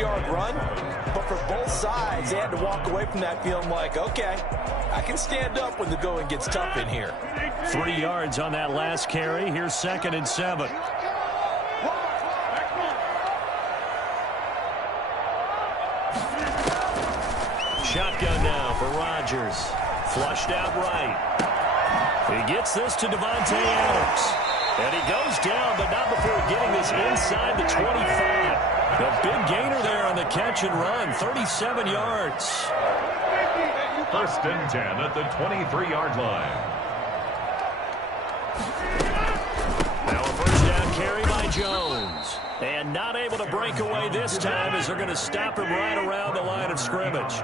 3-yard run, but for both sides, they had to walk away from that feeling like, okay, I can stand up when the going gets tough in here. 3 yards on that last carry. Here's 2nd and 7. Shotgun now for Rodgers. Flushed out right. He gets this to Davante Adams. And he goes down, but not before getting this inside the 25. A big gainer there on the catch and run. 37 yards. 1st and 10 at the 23-yard line. Now a 1st down carry by Jones. And not able to break away this time as they're going to stop him right around the line of scrimmage.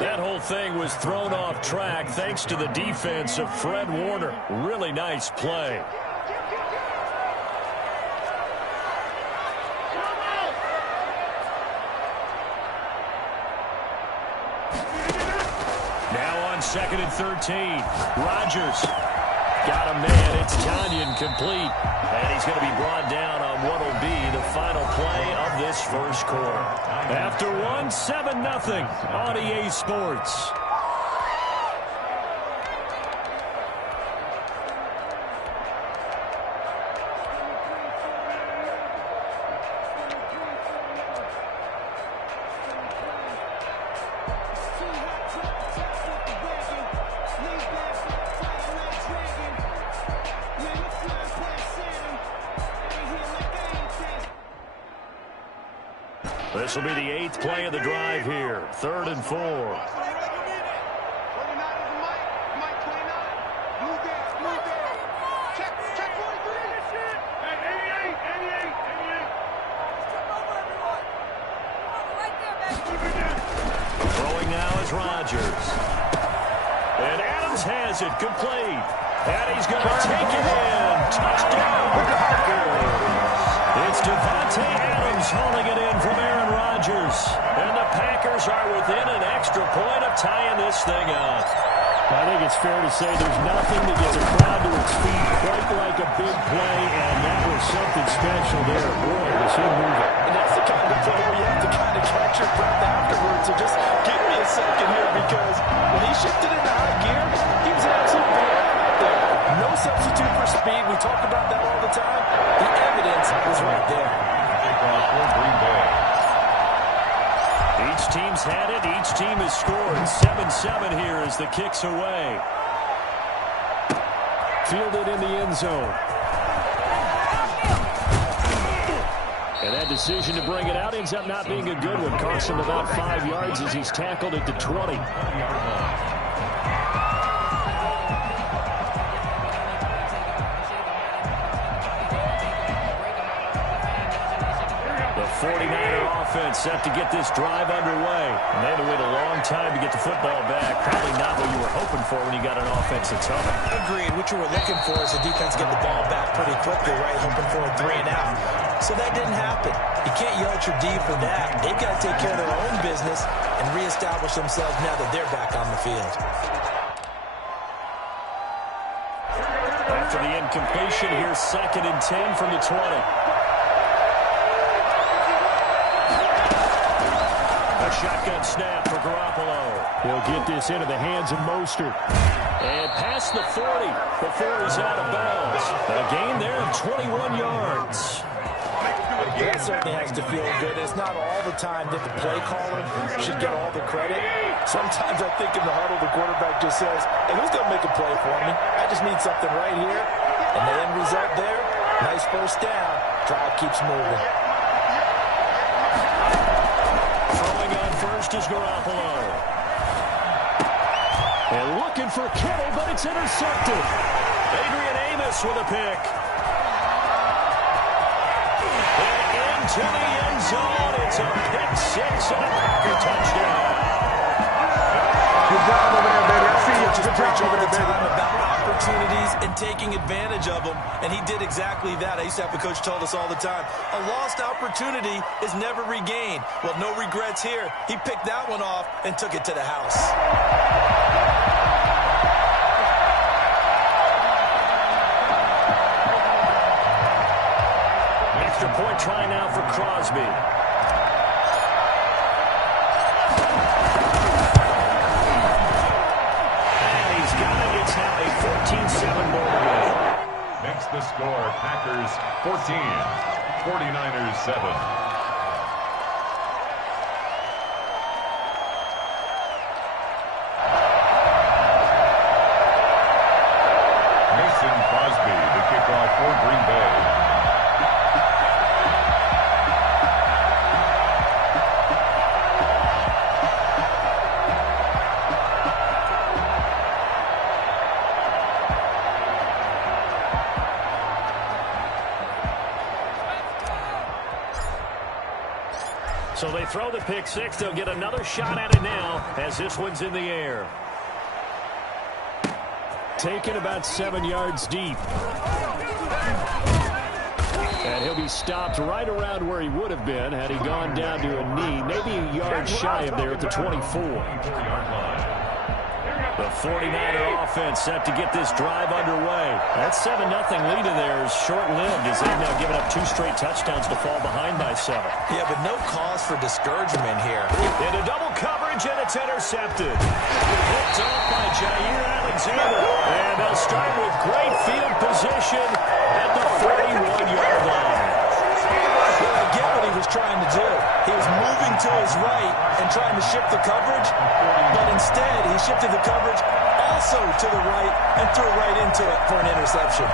That whole thing was thrown off track thanks to the defense of Fred Warner. Really nice play. Now on 2nd and 13. Rodgers. Got a man. It's Tanyan complete. And he's going to be brought down on what will be the final play of this first quarter. After one, 7-0 on EA Sports. This will be the 8th play of the drive here. 3rd and 4. Throwing now is Rodgers. And Adams has it complete. And he's going to take it in. Touchdown, Packers. It's Davante Adams hauling it in from Aaron Rodgers. And the Packers are within an extra point of tying this thing up. I think it's fair to say there's nothing that gets a crowd to its feet quite like a big play, and that was something special there. Boy, was he moving. And that's the kind of play where you have to kind of catch your breath afterwards. So just give me a second here, because when he shifted into high gear, he was an absolute banana out there. No substitute for speed. We talk about that all the time. The evidence was right there. Each team's had it. Each team has scored. 7-7 here as the kick's away. Fielded in the end zone. And that decision to bring it out ends up not being a good one. Costs him about 5 yards as he's tackled at the 20. The 49er offense set to get this drive underway. And they had to wait a long time to get the football back. Probably not what you were hoping for when you got an offense that's humming. Agreed. What you were looking for is the defense get the ball back pretty quickly, right? Hoping for a 3-and-out. So that didn't happen. You can't yell at your D for that. They've got to take care of their own business and reestablish themselves now that they're back on the field. After the incompletion, here's 2nd and 10 from the 20. A shotgun snap for Garoppolo. He'll get this into the hands of Mostert. And past the 40 before he's out of bounds. A gain there of 21 yards. That certainly has to feel good. It's not all the time that the play caller should get all the credit. Sometimes I think in the huddle, the quarterback just says, hey, who's going to make a play for me? I just need something right here. And the end result there, nice 1st down. Drive keeps moving. Throwing on first is Garoppolo. And looking for Kittle, but it's intercepted. Adrian Amos with a pick. And into the end zone. It's a pick 6 and a Packer touchdown. Good job over there, baby. I see you. Good job over the time about opportunities and taking advantage of them, and he did exactly that. I used to have a coach told us all the time, a lost opportunity is never regained. Well, no regrets here. He picked that one off and took it to the house. Extra point try now for Crosby. That's the score. Packers 14, 49ers 7. Crosby, the kickoff for Green Bay. So they throw the pick six. They'll get another shot at it now as this one's in the air. Taken about 7 yards deep. And he'll be stopped right around where he would have been had he gone down to a knee, maybe a yard shy of there at the 24. The 49er offense set to get this drive underway. That 7-0 lead in there is short-lived as they've now given up 2 straight touchdowns to fall behind by 7. Yeah, but no cause for discouragement here. Into double coverage, and it's intercepted. Picked off by Jair Alexander. And they'll start with great field position at the 41-yard line. Well, I get what he was trying to do. He was moving to his right and trying to shift the coverage, but instead he shifted the coverage also to the right and threw right into it for an interception.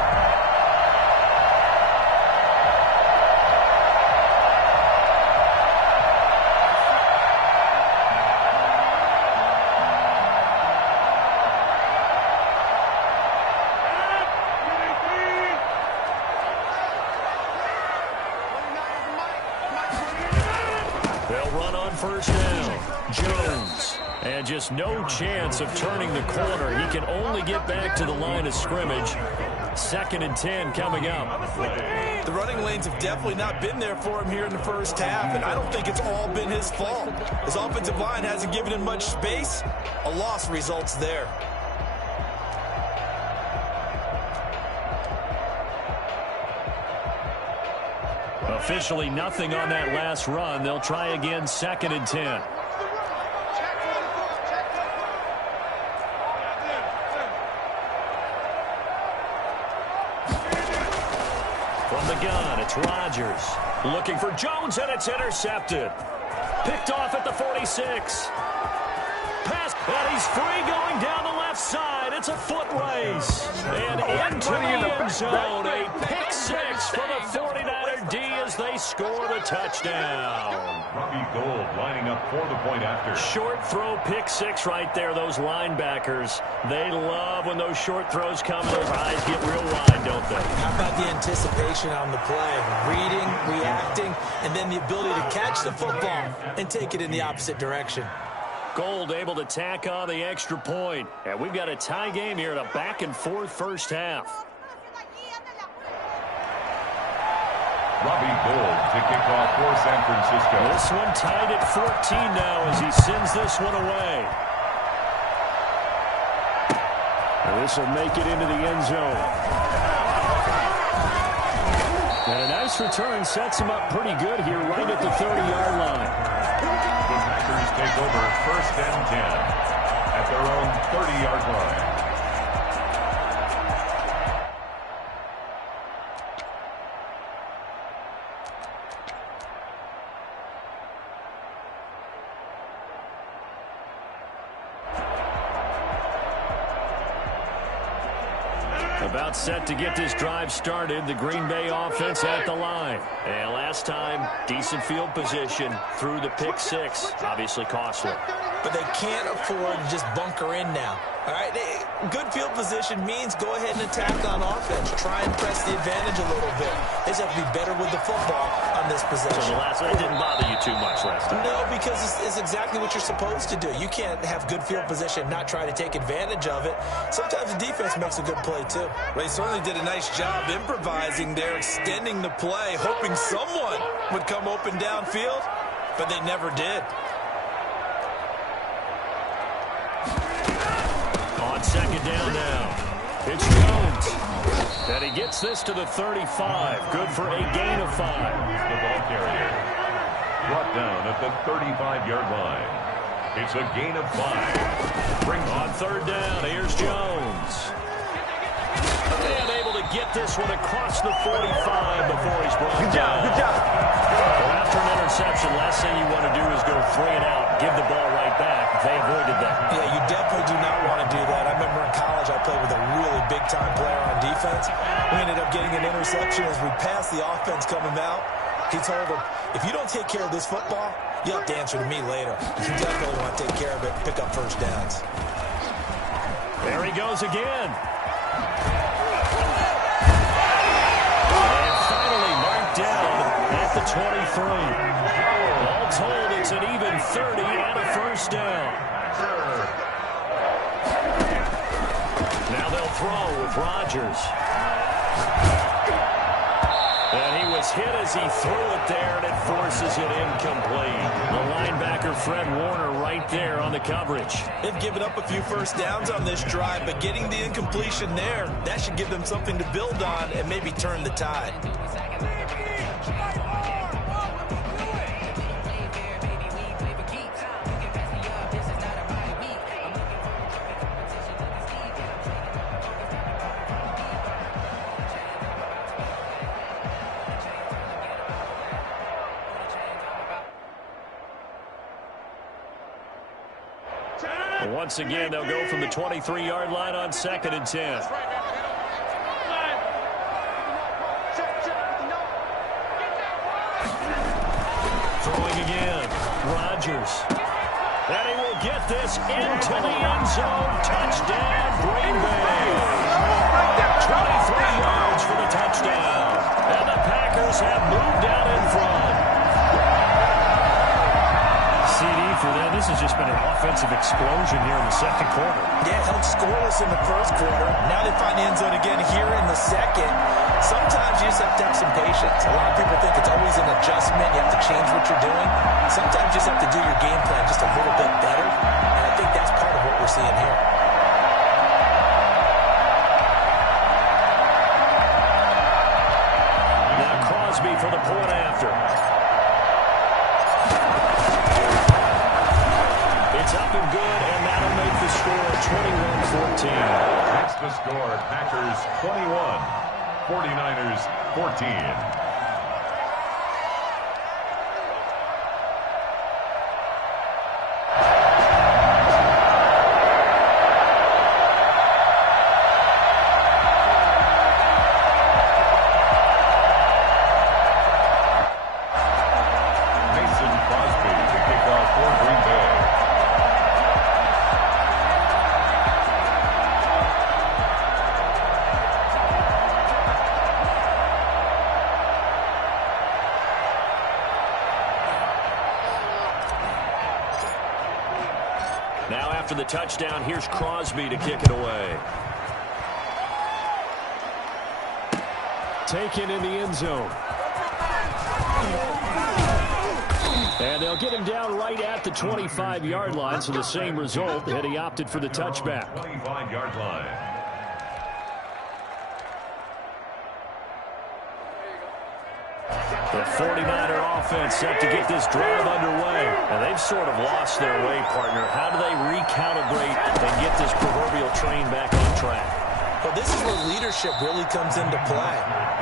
They'll run on first down. Jones. And just no chance of turning the corner. He can only get back to the line of scrimmage. 2nd and 10 coming up. The running lanes have definitely not been there for him here in the first half, and I don't think it's all been his fault. His offensive line hasn't given him much space. A loss results there. Officially nothing on that last run. They'll try again 2nd and 10. From the gun, it's Rodgers. Looking for Jones, and it's intercepted. Picked off at the 46. Pass, and he's free going down the left side. It's a foot race. And into the end zone. A pick six for the 49er D as they score the touchdown. Robbie Gould lining up for the point after. Short throw pick six right there. Those linebackers, they love when those short throws come and those eyes get real wide, don't they? How about the anticipation on the play? Reading, reacting, and then the ability to catch the football and take it in the opposite direction. Gould able to tack on the extra point. And we've got a tie game here in a back-and-forth first half. Robbie Gould to kick off for San Francisco. This one tied at 14 now as he sends this one away. And this will make it into the end zone. And a nice return sets him up pretty good here right at the 30-yard line. The Packers take over 1st and 10 at their own 30-yard line. About set to get this drive started. The Green Bay offense at the line. And last time, decent field position through the pick six. Obviously costly. But they can't afford to just bunker in now. All right, good field position means go ahead and attack on offense. Try and press the advantage a little bit. They just have to be better with the football on this possession. So the last one didn't bother you too much last time? No, because it's exactly what you're supposed to do. You can't have good field position and not try to take advantage of it. Sometimes the defense makes a good play, too. They certainly did a nice job improvising there, extending the play, hoping someone would come open downfield, but they never did. On 2nd down now, it's Jones. And he gets this to the 35. Good for a gain of 5. The ball carrier brought down at the 35-yard line. It's a gain of 5. On 3rd down, here's Jones. And able to get this one across the 45 before he's brought down. Good job. Well, after an interception, last thing you want to do is go 3 and out, give the ball right back. They avoided that. Yeah, you definitely do not want to do that. I remember in college I played with a really big-time player on defense. We ended up getting an interception as we passed the offense coming out. He told him, if you don't take care of this football, you have to answer to me later. You definitely want to take care of it and pick up first downs. There he goes again. And finally knocked down at the 23. All told, it's an even 30 and a first down. Now they'll throw with Rodgers. And he was hit as he threw it there, and it forces it incomplete. The linebacker, Fred Warner, right there on the coverage. They've given up a few first downs on this drive, but getting the incompletion there, that should give them something to build on and maybe turn the tide. Once again, they'll go from the 23-yard line on 2nd and 10. Throwing again. Rodgers. And he will get this into the end zone. Touchdown, Green Bay. 23 yards for the touchdown. And the Packers have moved out in front. CD for them. This has just been an offensive explosion here in the second quarter. Yeah, held scoreless in the first quarter. Now they find the end zone again here in the second. Sometimes you just have to have some patience. A lot of people think it's always an adjustment. You have to change what you're doing. Sometimes you just have to do your game plan just a little bit better. And I think that's part of what we're seeing here. Now Crosby for the point after. It's up and good, and that'll make the score 21-14. That's the score. Packers 21, 49ers 14. Now after the touchdown, here's Crosby to kick it away. Taken in the end zone. And they'll get him down right at the 25-yard line, so the same result, and he opted for the touchback. 25-yard line. The 49er offense set to get this drive underway. And they've sort of lost their way, partner. How do they recalibrate and get this proverbial train back on track? Well, this is where leadership really comes into play.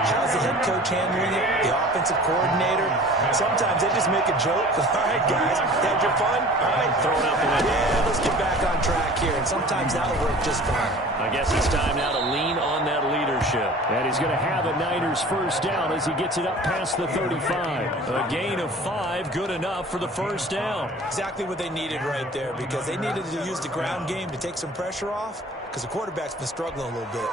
How's the head coach handling it? The offensive coordinator? Sometimes they just make a joke. All right, guys, had your fun? All right, throw it out the window. Yeah, let's get back on track here. And sometimes that'll work just fine. I guess it's time now to lean on that leadership. And he's going to have a Niners first down as he gets it up past the 35. A gain of 5, good enough for the first down. Exactly what they needed right there, because they needed to use the ground game to take some pressure off, because the quarterback's been struggling a little bit.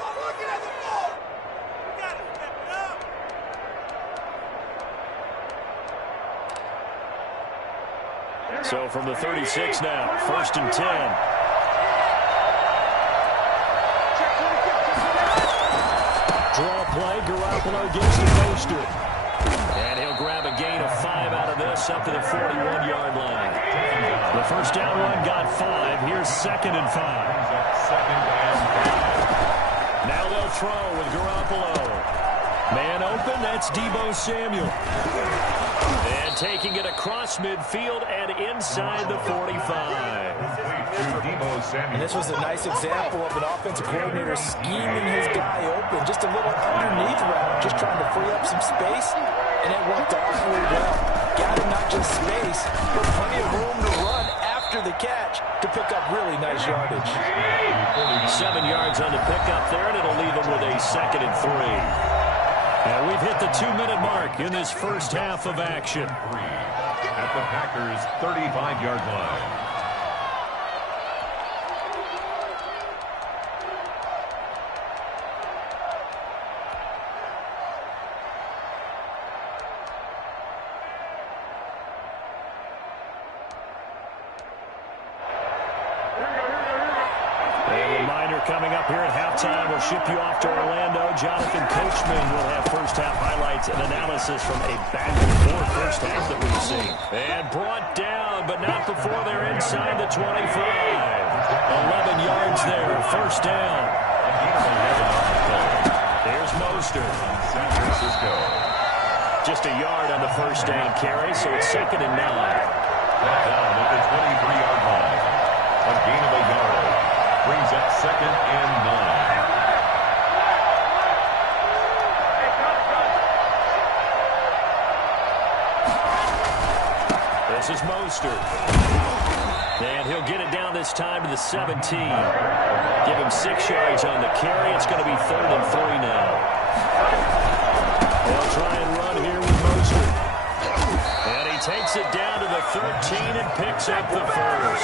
So from the 36 now, 1st and 10. Draw play, Garoppolo gets the poster. And he'll grab a gain of 5 out of this up to the 41-yard line. The first down run got 5. Here's 2nd and 5. Now they'll throw with Garoppolo. Man open, that's Deebo Samuel. And taking it across midfield and inside the 45. And this was a nice example of an offensive coordinator scheming his guy open. Just a little underneath route, just trying to free up some space, and it worked awfully well. Got him not just space, but plenty of room to run after the catch to pick up really nice yardage. 7 yards on the pickup there, and it'll leave him with a 2nd and 3. And we've hit the 2-minute mark in this first half of action. At the Packers' 35-yard line. Coming up here at halftime, we'll ship you off to Orlando. Jonathan Coachman will have first-half highlights and analysis from a back-and-forth first half that we've seen. And brought down, but not before they're inside the 25. 11 yards there, first down. There's Mostert. San Francisco. Just a yard on the first down carry, so it's 2nd and 9. Down at the 23-yard line. A gain of a yard. Brings up 2nd and 9. This is Mostert. And he'll get it down this time to the 17. Give him 6 yards on the carry. It's going to be 3rd and 3 now. They'll try and run here with Mostert. And he takes it down to the 13 and picks up the first.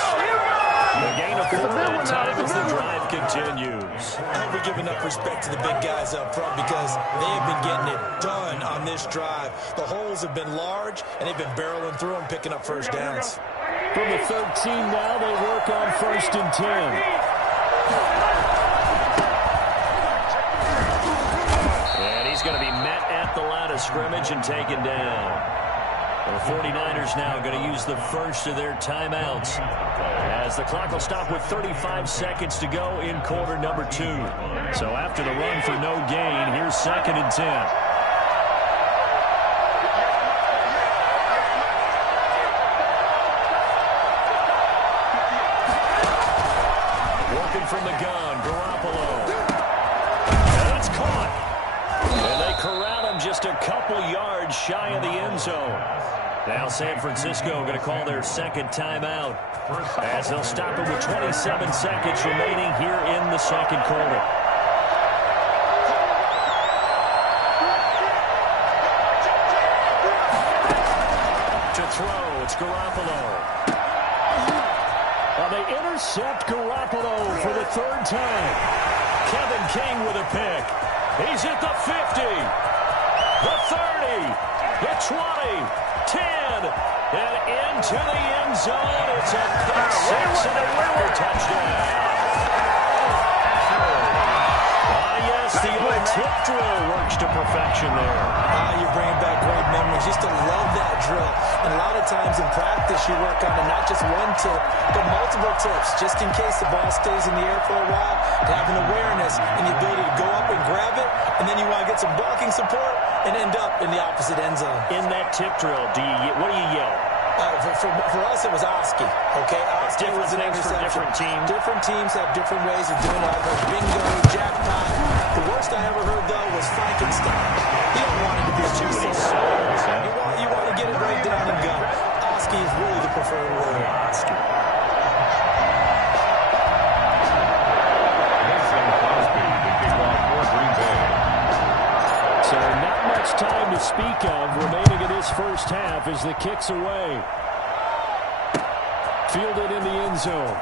The gain of 4 that time as the drive continues. I hope we give enough respect to the big guys up front because they have been getting it done on this drive. The holes have been large, and they've been barreling through them, picking up first downs. From the 13 now, they work on 1st and 10. And he's going to be met at the line of scrimmage and taken down. The 49ers now going to use the first of their timeouts as the clock will stop with 35 seconds to go in quarter number 2. So after the run for no gain, here's 2nd and 10. Working from the gun, Garoppolo. That's caught. And they corral him just a couple yards shy of the end zone. Now San Francisco going to call their 2nd timeout as they'll stop it with 27 seconds remaining here in the 2nd quarter. To throw, it's Garoppolo. Well, they intercept Garoppolo for the 3rd time. Kevin King with a pick. He's at the 50, the 30, the 20, 10, and into the end zone. It's a pick 6 and a Packer touchdown. Yes, the old tip drill works to perfection there. You're bringing back great memories. Used to love that drill. And a lot of times in practice, you work on it, not just one tip, but multiple tips, just in case the ball stays in the air for a while, to have an awareness and the ability to go up and grab it, and then you want to get some blocking support and end up in the opposite end zone. In that tip drill, what do you yell? For us, it was Oski. Okay, Oski was an interception. Different teams. Different teams have different ways of doing it. Bingo, jackpot. The worst I ever heard, though, was Frankenstein. You don't want it to be too simple. You want to get it right down and go. Oski is really the preferred word. Oski. So not much time to speak of remaining in this first half as the kick's away. Fielded in the end zone.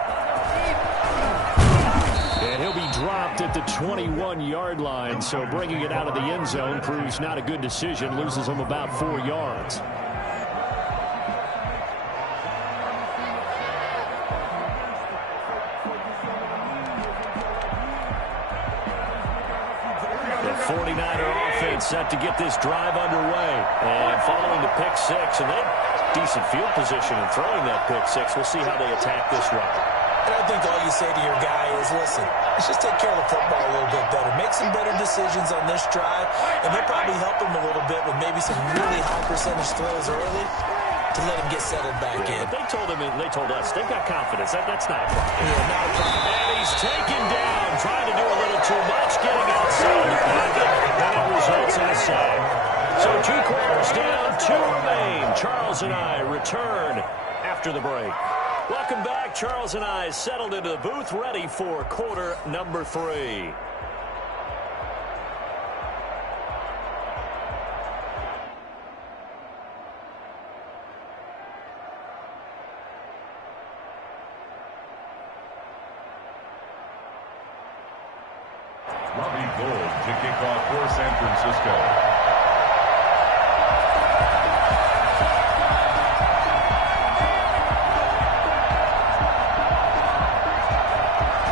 And he'll be dropped at the 21-yard line, so bringing it out of the end zone proves not a good decision, loses him about 4 yards. The 49er offense set to get this drive underway. And following the pick 6, and they have decent field position in throwing that pick 6. We'll see how they attack this run. And I think all you say to your guy is, listen, Let's just take care of the football a little bit better. Make some better decisions on this drive, and they'll probably help him a little bit with maybe some really high percentage throws early to let him get settled back in. But they told us they've got confidence. That's not a problem. Yeah, not a problem. And he's taken down, trying to do a little too much, getting outside the pocket, and it results in a sack. So 2 quarters down, 2 remain. Charles and I return after the break. Welcome back. Charles and I settled into the booth, ready for quarter number 3. Robbie Gould to kick off for San Francisco.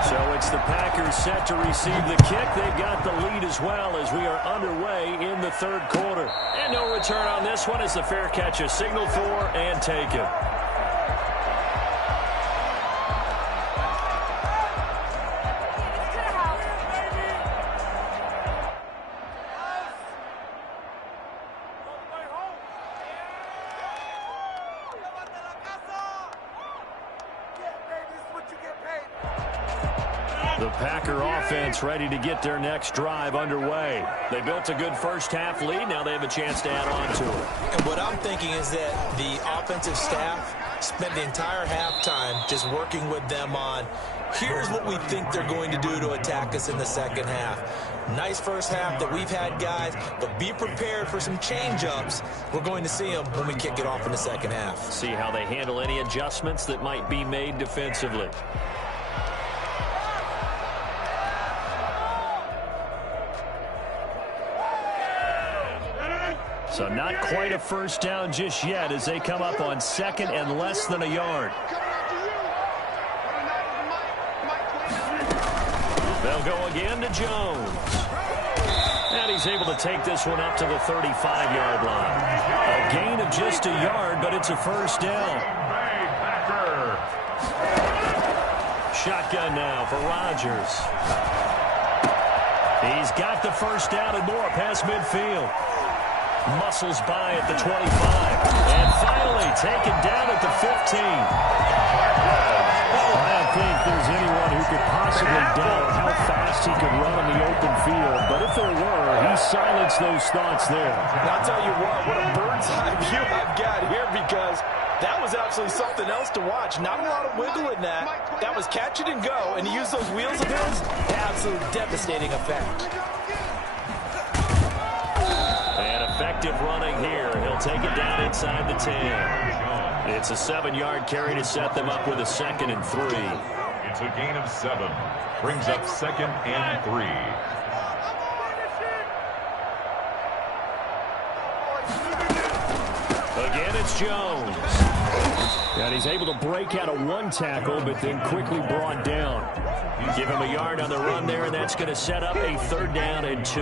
So it's the Packers set to receive the kick. They've got the lead as well as we are underway in the 3rd quarter. And no return on this one as the fair catch is signaled for and taken. The Packer offense ready to get their next drive underway. They built a good first half lead. Now they have a chance to add on to it. And what I'm thinking is that the offensive staff spent the entire halftime just working with them on, here's what we think they're going to do to attack us in the second half. Nice first half that we've had, guys, but be prepared for some change-ups. We're going to see them when we kick it off in the second half. See how they handle any adjustments that might be made defensively. So not quite a first down just yet as they come up on 2nd and less than a yard. They'll go again to Jones. And he's able to take this one up to the 35-yard line. A gain of just a yard, but it's a first down. Shotgun now for Rodgers. He's got the first down and more past midfield. Muscles by at the 25. And finally taken down at the 15. I don't think there's anyone who could possibly doubt how fast he could run on the open field. But if there were, he silenced those thoughts there. And I'll tell you what a bird's eye view I've got here, because that was actually something else to watch. Not a lot of wiggle in that. That was catch it and go. And he used those wheels of his. Absolute devastating effect. Effective running here. He'll take it down inside the 10. It's a 7-yard carry to set them up with a 2nd and 3. It's a gain of 7. Brings up 2nd and 3. Again, it's Jones. And he's able to break out of one tackle, but then quickly brought down. Give him a yard on the run there, and that's going to set up a 3rd down and 2.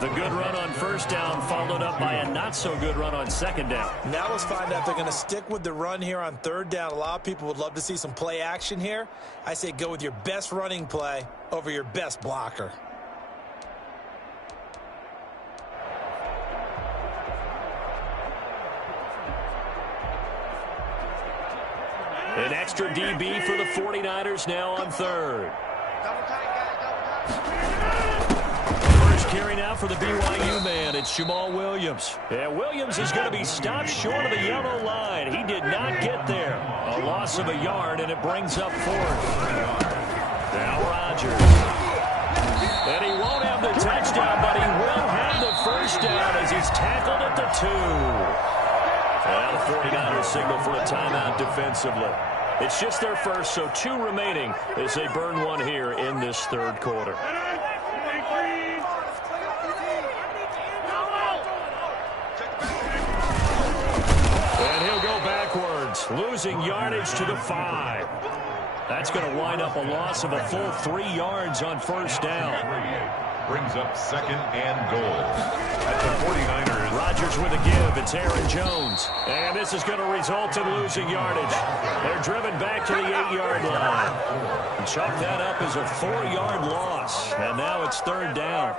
The good run on first down followed up by a not-so-good run on 2nd down. Now let's find out if they're going to stick with the run here on 3rd down. A lot of people would love to see some play action here. I say go with your best running play over your best blocker. An extra DB for the 49ers now on 3rd. First carry now for the BYU man. It's Jamal Williams. And Williams is going to be stopped short of the yellow line. He did not get there. A loss of a yard, and it brings up 4th. Now Rodgers. And he won't have the touchdown, but he will have the first down as he's tackled at the 2. And the 49ers signal for a timeout defensively. It's just their first, so 2 remaining as they burn one here in this 3rd quarter. And he'll go backwards, losing yardage to the 5. That's going to wind up a loss of a full 3 yards on first down. brings up 2nd and goal. At the 49ers. Rodgers with a give. It's Aaron Jones. And this is going to result in losing yardage. They're driven back to the 8-yard line. And chalk that up as a 4-yard loss. And now it's 3rd down.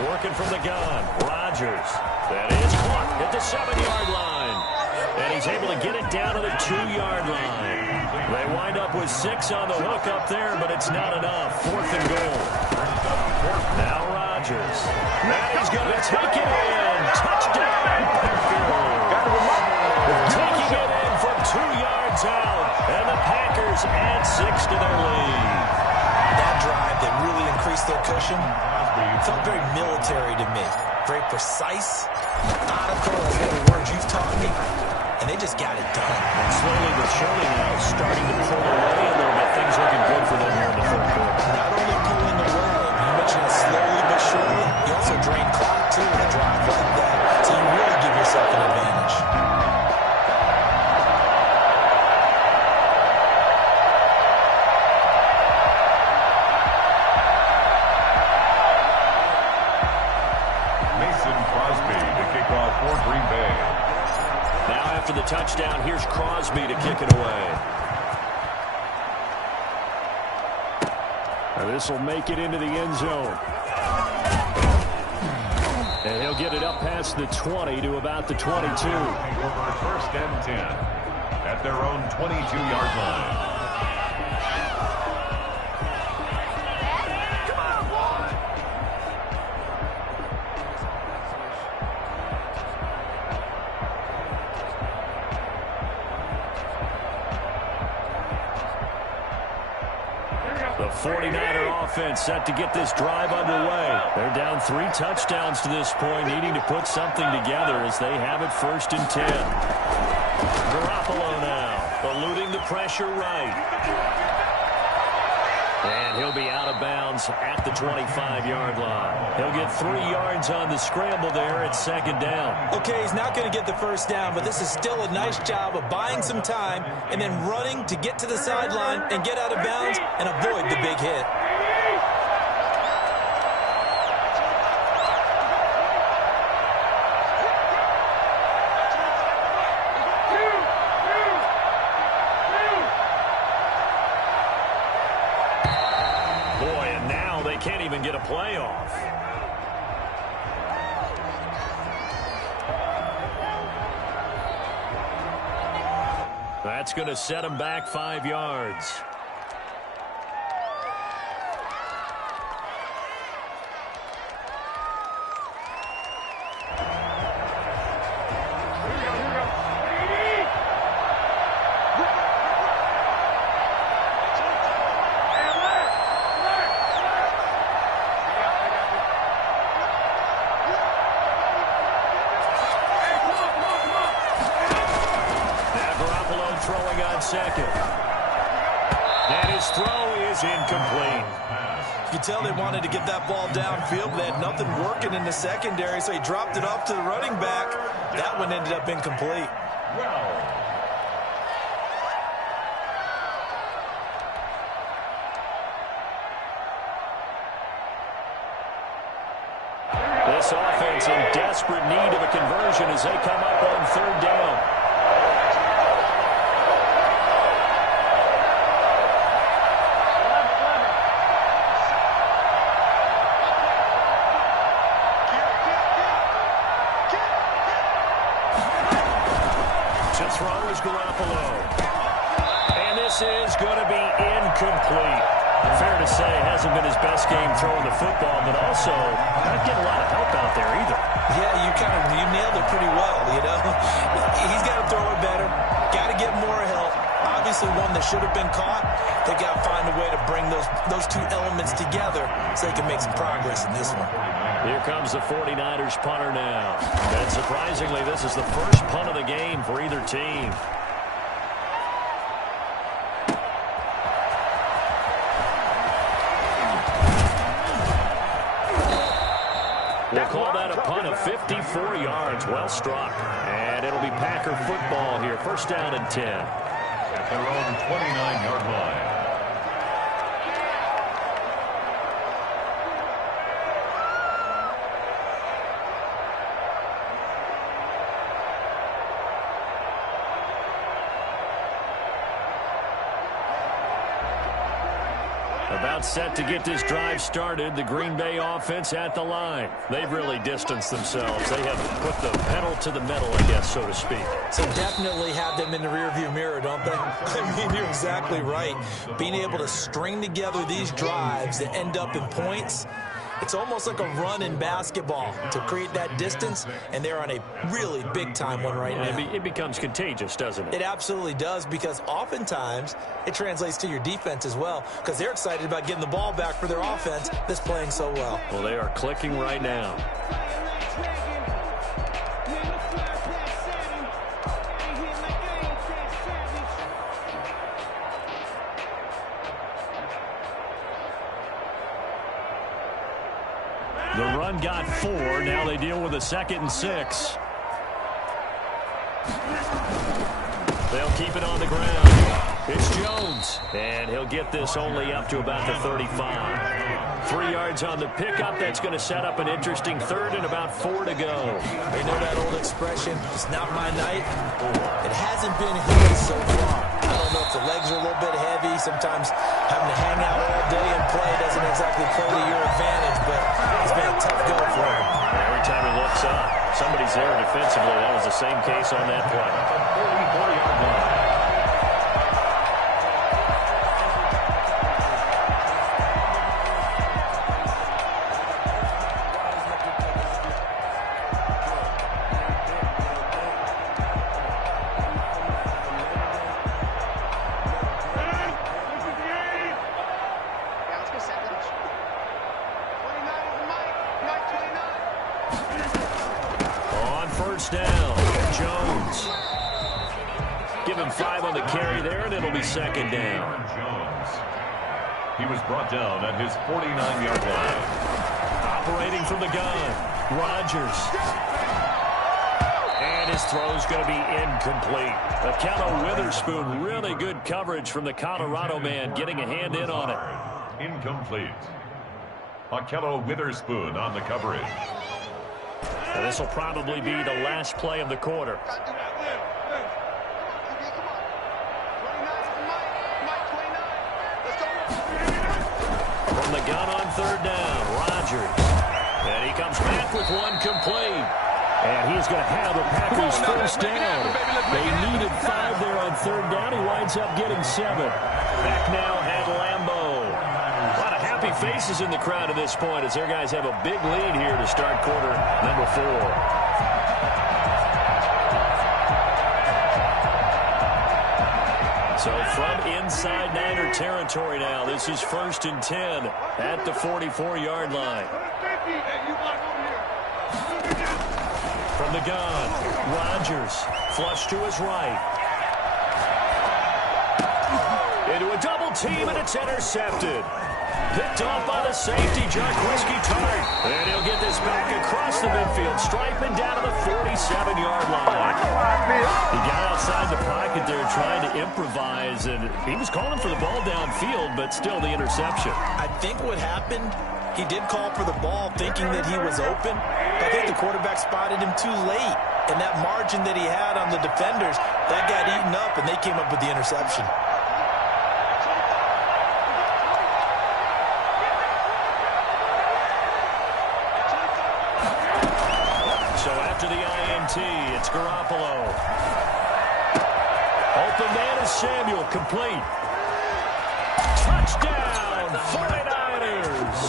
Working from the gun, Rodgers. That is caught at the 7-yard line. And he's able to get it down to the 2-yard line. They wind up with 6 on the hook up there, but it's not enough. 4th and goal. Now Rodgers. And he's going to take it in. Touchdown, Packers. Taking it in from 2 yards out. And the Packers add 6 to their lead. That drive that really increased their cushion felt very military to me. Very precise, methodical, as the words you've taught me, and they just got it done. And slowly but surely now starting to pull away a little bit. Things looking good for them here in the 3rd quarter. Not only pulling away, you mentioned it slowly but surely, you also drain clock too in a drive like that, so you really give yourself an advantage. Now after the touchdown, here's Crosby to kick it away. This will make it into the end zone. And he'll get it up past the 20 to about the 22. 1st and 10 at their own 22-yard line. The 49er offense set to get this drive underway. They're down 3 touchdowns to this point, needing to put something together as they have it 1st and 10. Garoppolo now, eluding the pressure right. And he'll be out of bounds at the 25-yard line. He'll get 3 yards on the scramble there at 2nd down. Okay, he's not going to get the 1st down, but this is still a nice job of buying some time and then running to get to the sideline and get out of bounds and avoid the big hit. Can't even get a playoff. That's going to set him back 5 yards. Throwing on 2nd. And his throw is incomplete. You could tell they wanted to get that ball downfield, but they had nothing working in the secondary, so he dropped it off to the running back. That one ended up incomplete. This offense in desperate need of a conversion as they come up on 3rd down. Garoppolo. And this is going to be incomplete. Fair to say, hasn't been his best game throwing the football, but also not getting a lot of help out there either. Yeah, you nailed it pretty well, you know. He's got to throw it better. Got to get more help. Obviously one that should have been caught. They got to find a way to bring those two elements together so they can make some progress in this one. Here comes the 49ers punter now. And surprisingly, this is the first punt of the game for either team. We'll call that a punt of 54 yards. Well struck. And it'll be Packer football here. First down and 10. At their own 29-yard line. About set to get this drive started. The Green Bay offense at the line. They've really distanced themselves. They have put the pedal to the metal, I guess, so to speak. So definitely have them in the rearview mirror, don't they? I mean, you're exactly right. Being able to string together these drives that end up in points, it's almost like a run in basketball to create that distance, and they're on a really big-time one right now. It becomes contagious, doesn't it? It absolutely does, because oftentimes it translates to your defense as well, because they're excited about getting the ball back for their offense that's playing so well. Well, they are clicking right now. The run got 4. Now they deal with a 2nd and 6. They'll keep it on the ground. It's Jones. And he'll get this only up to about the 35. 3 yards on the pickup. That's going to set up an interesting 3rd and about 4 to go. You know that old expression, it's not my night? It hasn't been his so far. I don't know if the legs are a little bit heavy. Sometimes having to hang out all day and play doesn't exactly play to your advantage, but it's been a tough go for him. Every time he looks up, somebody's there defensively. That was the same case on that play. 44-yard line. Down. Jones. Give him 5 on the carry there, and it'll be 2nd down. Jones. He was brought down at his 49-yard line. Operating from the gun. Rodgers. And his throw's going to be incomplete. Akello Witherspoon, really good coverage from the Colorado man, getting a hand in on it. Incomplete. Akello Witherspoon on the coverage. And this will probably be the last play of the quarter. From the gun on 3rd down, Rodgers. And he comes back with one complete. And he's going to have the Packers first down. They needed 5 there on 3rd down. He winds up getting 7. Back now at Lambeau. A lot of happy faces in the crowd at this point as their guys have a big lead here to start quarter number 4. So from inside Niner territory now, this is 1st and 10 at the 44-yard line. From the gun, Rodgers, flush to his right. Into a double team, and it's intercepted. Picked off by the safety, Jarquiski Tart. And he'll get this back across the midfield stripe and down to the 47-yard line. He got outside the pocket there trying to improvise, and he was calling for the ball downfield, but still the interception. I think what happened, he did call for the ball thinking that he was open. I think the quarterback spotted him too late, and that margin that he had on the defenders, that got eaten up, and they came up with the interception. It's Garoppolo. Open man is Samuel, complete. Touchdown, 49ers.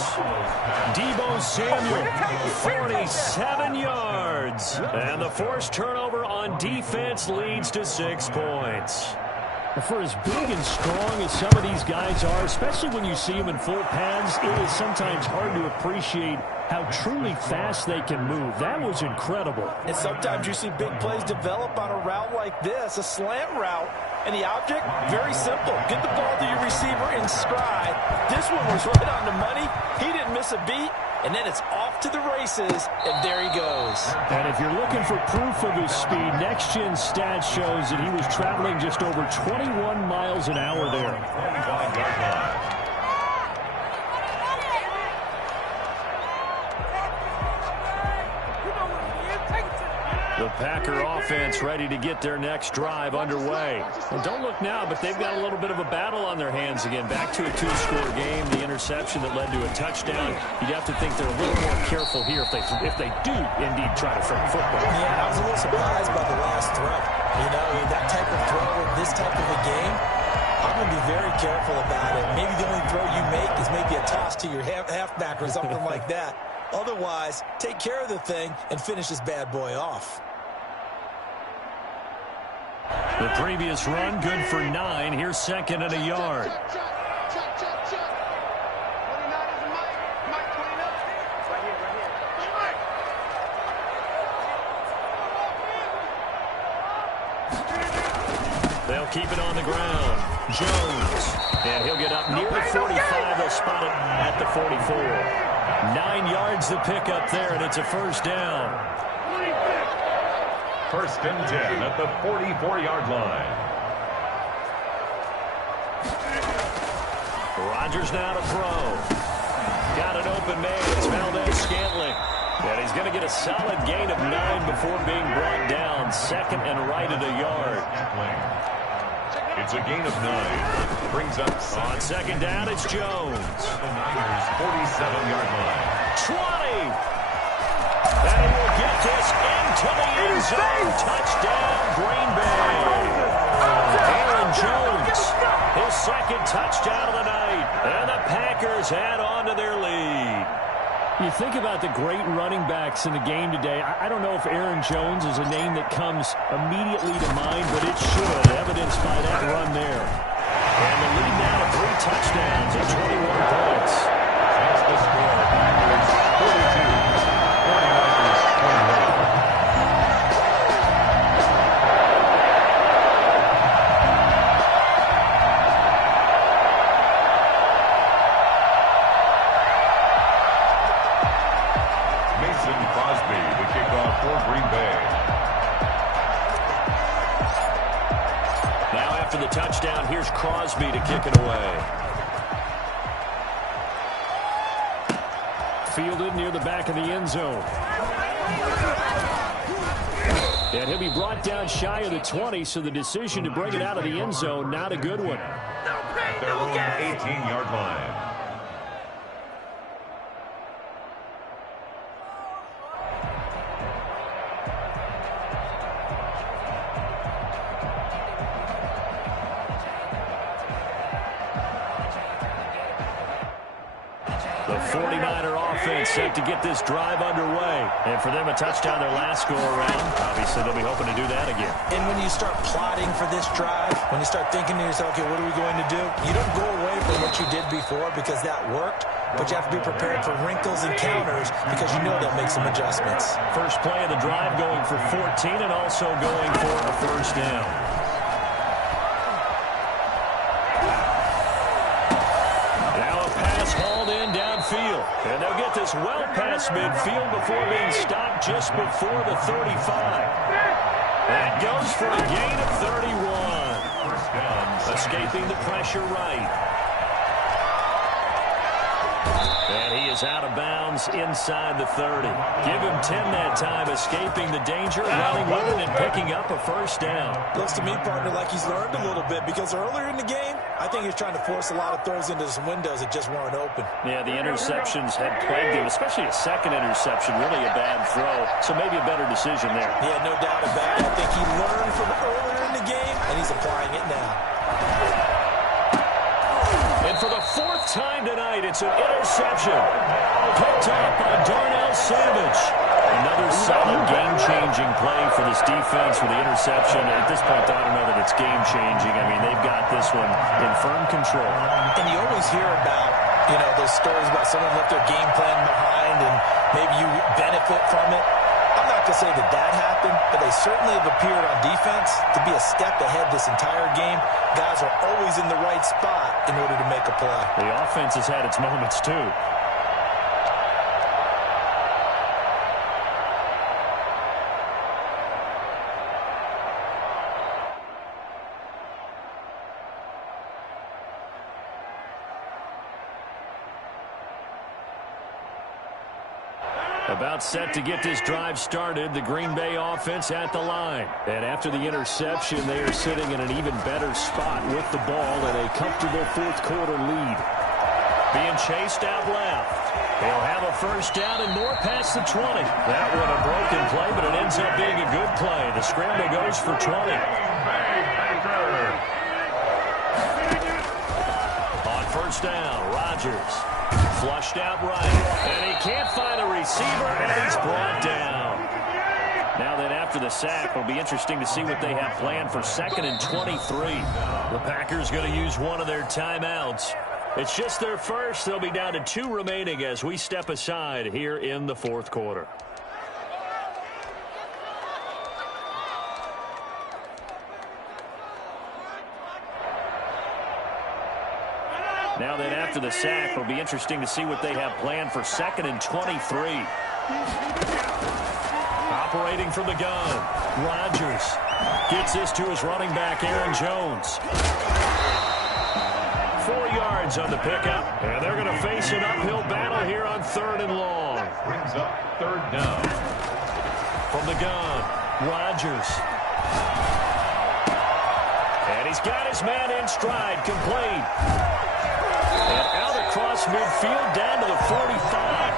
Deebo Samuel, 47 yards. And the forced turnover on defense leads to 6 points. For as big and strong as some of these guys are, especially when you see them in full pads, it is sometimes hard to appreciate how truly fast they can move. That was incredible. And sometimes you see big plays develop on a route like this, a slant route. And the object, very simple. Get the ball to your receiver in stride. This one was right on the money. He didn't miss a beat. And then it's off to the races, and there he goes. And if you're looking for proof of his speed, Next Gen Stats shows that he was traveling just over 21 miles an hour there. The Packer offense ready to get their next drive underway. Well, don't look now, but they've got a little bit of a battle on their hands again. Back to a two-score game, the interception that led to a touchdown. You'd have to think they're a little more careful here if they do indeed try to throw the football. Yeah, I was a little surprised by the last throw. You know, that type of throw in this type of a game, I'm going to be very careful about it. Maybe the only throw you make is maybe a toss to your halfback or something like that. Otherwise, take care of the thing and finish this bad boy off. The previous run, good for 9. Here's second and a yard. They'll keep it on the ground. Jones. And he'll get up near the 45. They'll spot it at the 44. 9 yards to pick up there, and it's a first down. First and 10 at the 44-yard line. Rodgers now to throw. Got an open man. It's Valdez-Scantling. And he's going to get a solid gain of 9 before being brought down. Second and right at a yard. It's a gain of 9. Brings up on second down, it's Jones. The Niners' 47-yard line. 20. And he will get this into the end zone. Touchdown, Green Bay. Aaron Jones, his second touchdown of the night. And the Packers add on to their lead. You think about the great running backs in the game today. I don't know if Aaron Jones is a name that comes immediately to mind, but it should, evidenced by that run there. And the lead now to 3 touchdowns and 21 points. That's the score. Packers 42. 49ers 21. For the touchdown, here's Crosby to kick it away. Fielded near the back of the end zone. And he'll be brought down shy of the 20, so the decision to bring it out of the end zone, not a good one. At their own 18-yard line. The 49er offense set to get this drive underway. And for them, a touchdown their last go-around. Obviously, they'll be hoping to do that again. And when you start plotting for this drive, when you start thinking to yourself, okay, what are we going to do? You don't go away from what you did before because that worked, but you have to be prepared for wrinkles and counters because you know they'll make some adjustments. First play of the drive going for 14 and also going for a first down. And they'll get this well past midfield before being stopped just before the 35. That goes for a gain of 31. Escaping the pressure right. And he is out of bounds inside the 30. Give him 10 that time, escaping the danger, running with it, and picking up a first down. Looks to me, partner, like he's learned a little bit because earlier in the game, I think he was trying to force a lot of throws into some windows that just weren't open. Yeah, the interceptions had plagued him, especially a second interception, really a bad throw. So maybe a better decision there. Yeah, no doubt about it. I think he learned from earlier in the game, and he's applying it now. And for the 4th time tonight, it's an interception. Picked up by Darnell Savage. Another solid game game-changing play for this defense with the interception. At this point, I don't know that it's game-changing. I mean, they've got this one in firm control. And you always hear about, those stories about someone left their game plan behind and maybe you benefit from it. I'm not going to say that happened, but they certainly have appeared on defense to be a step ahead this entire game. Guys are always in the right spot in order to make a play. The offense has had its moments, too. About set to get this drive started, the Green Bay offense at the line. And after the interception, they are sitting in an even better spot with the ball and a comfortable fourth-quarter lead. Being chased out left. They'll have a first down and more past the 20. That one a broken play, but it ends up being a good play. The scramble goes for 20. On first down, Rodgers. Flushed out right, and he can't find a receiver, and he's brought down. Now then, after the sack, it'll be interesting to see what they have planned for 2nd and 23. The Packers going to use one of their timeouts. It's just their first. They'll be down to 2 remaining as we step aside here in the fourth quarter. Now then, after the sack, it'll be interesting to see what they have planned for 2nd and 23. Operating from the gun, Rodgers gets this to his running back, Aaron Jones. 4 yards on the pickup, and they're going to face an uphill battle here on 3rd and long. Brings up 3rd down. From the gun, Rodgers. And he's got his man in stride, complete. And out across midfield down to the 45.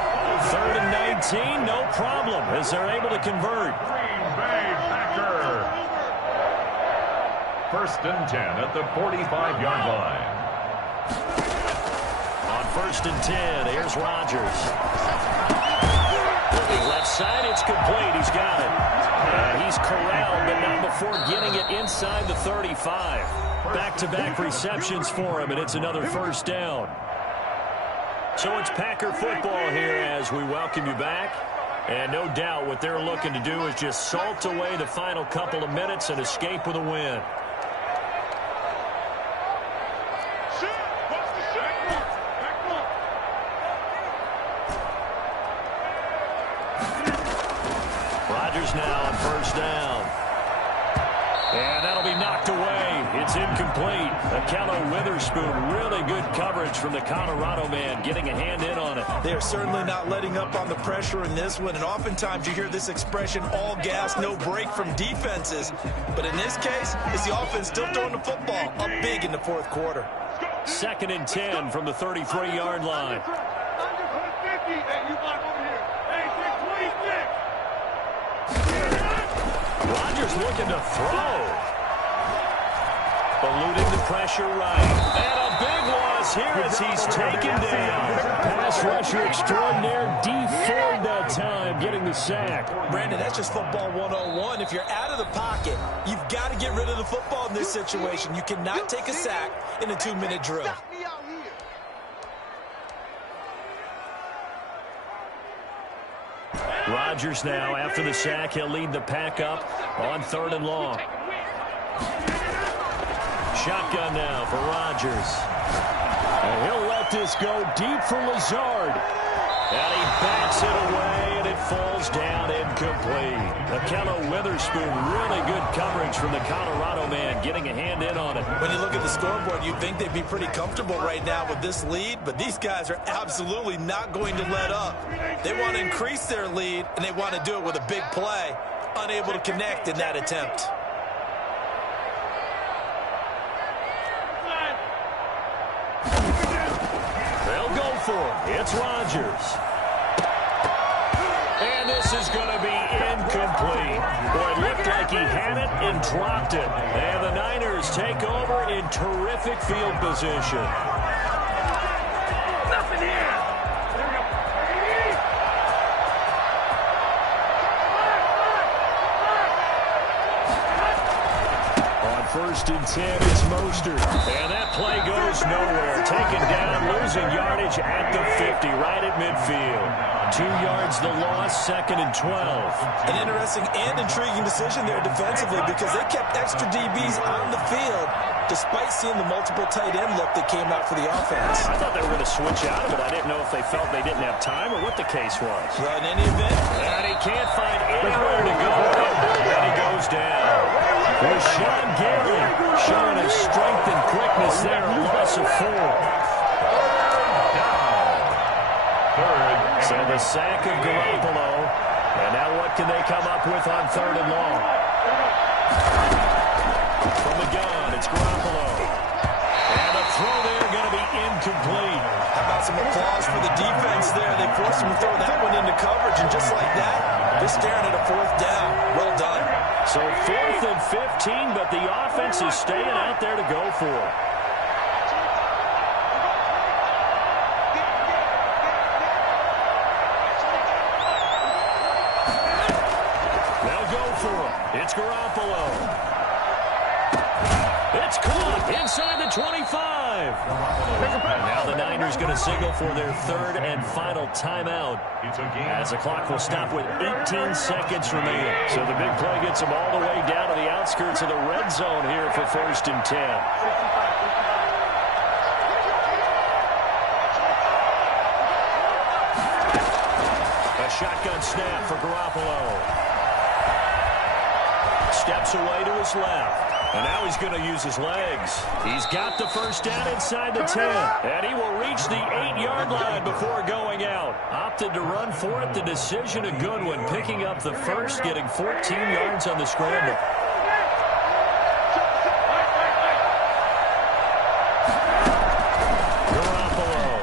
3rd and 19, no problem, as they're able to convert. Green Bay Packer. 1st and 10 at the 45-yard line. On 1st and 10, here's Rodgers. Looking left side, it's complete. He's got it. He's corralled, but not before getting it inside the 35. Back-to-back receptions for him, and it's another first down. So it's Packer football here as we welcome you back. And no doubt what they're looking to do is just salt away the final couple of minutes and escape with a win. Rodgers now on first down. And that'll be knocked away. It's incomplete. Akello Witherspoon, really good coverage from the Colorado man, getting a hand in on it. They are certainly not letting up on the pressure in this one, and oftentimes you hear this expression, all gas, no break from defenses. But in this case, it's the offense still throwing the football up big in the fourth quarter. 2nd and 10 from the 33-yard line. Rodgers looking to throw. Eluding the pressure right. And a big loss here as he's taken down. Pass rusher extraordinaire. D Ford that time getting the sack. Brandon, that's just football 101. If you're out of the pocket, you've got to get rid of the football in this situation. You cannot take a sack in a 2-minute drill. Rodgers now, after the sack, he'll lead the pack up on 3rd and long. Shotgun now for Rodgers. And he'll let this go deep for Lazard. And he backs it away, and it falls down incomplete. Akello Witherspoon, really good coverage from the Colorado man, getting a hand in on it. When you look at the scoreboard, you'd think they'd be pretty comfortable right now with this lead, but these guys are absolutely not going to let up. They want to increase their lead, and they want to do it with a big play. Unable to connect in that attempt. They'll go for it. It's Rodgers. And this is going to be incomplete. Boy, it looked like he had it and dropped it. And the Niners take over in terrific field position. Nothing here. 1st and 10. It's Mostert. And that play goes nowhere. Taken down, losing yardage at the 50, right at midfield. 2 yards the loss, 2nd and 12. An interesting and intriguing decision there defensively because they kept extra DBs on the field despite seeing the multiple tight end look that came out for the offense. I thought they were going to switch out of it. I didn't know if they felt they didn't have time or what the case was. Well, in any event, and he can't find anywhere to go. And he goes down. There's Sean Gary showing his strength and quickness there. A loss of 4. So the sack of Garoppolo. And now what can they come up with on 3rd and long? From the gun, it's Garoppolo. And the throw there going to be incomplete. How about some applause for the defense there? They forced him to throw that one into coverage, and just like that, they're staring at a 4th down. Well done. So 4th and 15, but the offense is staying out there to go for it. They'll go for it. It's Garoppolo. It's caught inside the 25. Now the Niners going to signal for their 3rd and final timeout as the clock will stop with 18 seconds remaining. So the big play gets them all the way down to the outskirts of the red zone here for 1st and 10. A shotgun snap for Garoppolo. Steps away to his left. And now he's going to use his legs. He's got the 1st down inside the 10. And he will reach the 8-yard line before going out. Opted to run for it. The decision a good one. Picking up the 1st, getting 14 yards on the scramble. Garoppolo.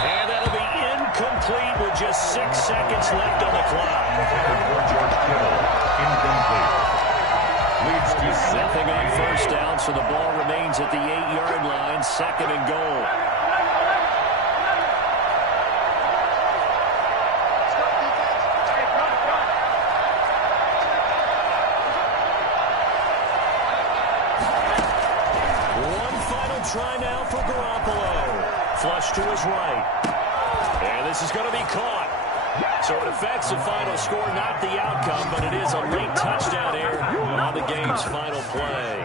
And that'll be incomplete with just 6 seconds left on the clock. Incomplete. Nothing on 1st down, so the ball remains at the 8-yard line, 2nd and goal. One final try now for Garoppolo. Flush to his right. And this is going to be caught. So it affects the final score, not the outcome, but it is a late touchdown error on the game's final play.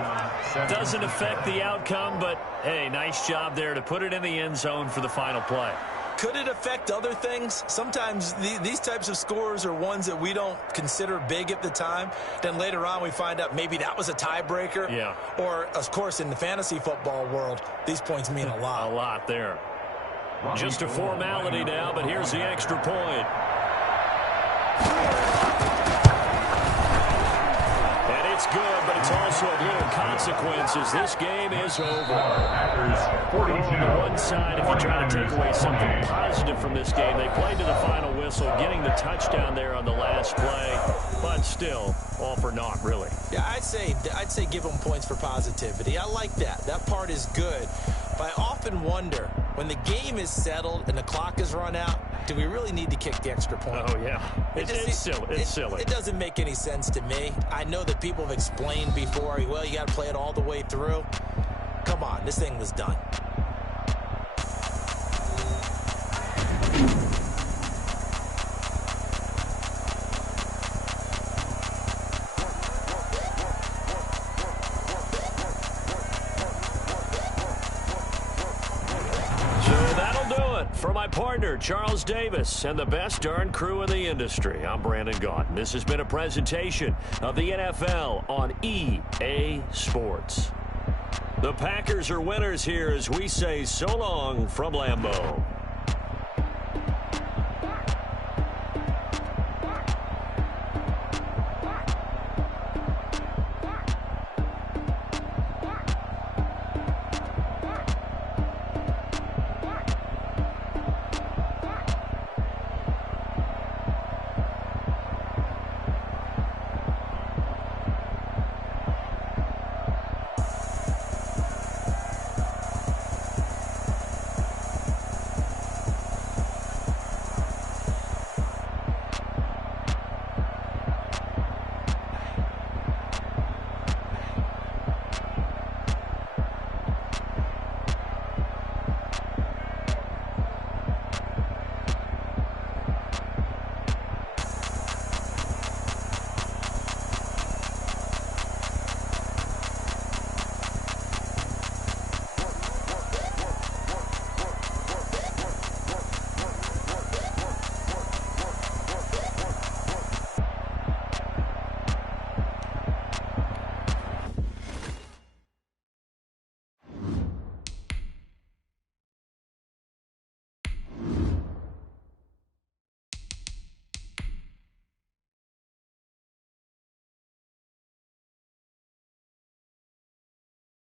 Doesn't affect the outcome, but, hey, nice job there to put it in the end zone for the final play. Could it affect other things? Sometimes these types of scores are ones that we don't consider big at the time. Then later on we find out maybe that was a tiebreaker. Yeah. Or, of course, in the fantasy football world, these points mean a lot. A lot there. Just a formality now, but here's the extra point. And it's good, but it's also of little consequences. This game is over. On the one side, if you try to take away something positive from this game, they played to the final whistle, getting the touchdown there on the last play, but still, all for naught, really. Yeah, I'd say give them points for positivity. I like that. That part is good. But I often wonder, when the game is settled and the clock is run out, do we really need to kick the extra point? Oh, yeah. It's silly. It doesn't make any sense to me. I know that people have explained before, well, you got to play it all the way through. Come on, this thing was done. For my partner, Charles Davis, and the best darn crew in the industry, I'm Brandon Gaudin. This has been a presentation of the NFL on EA Sports. The Packers are winners here as we say so long from Lambeau.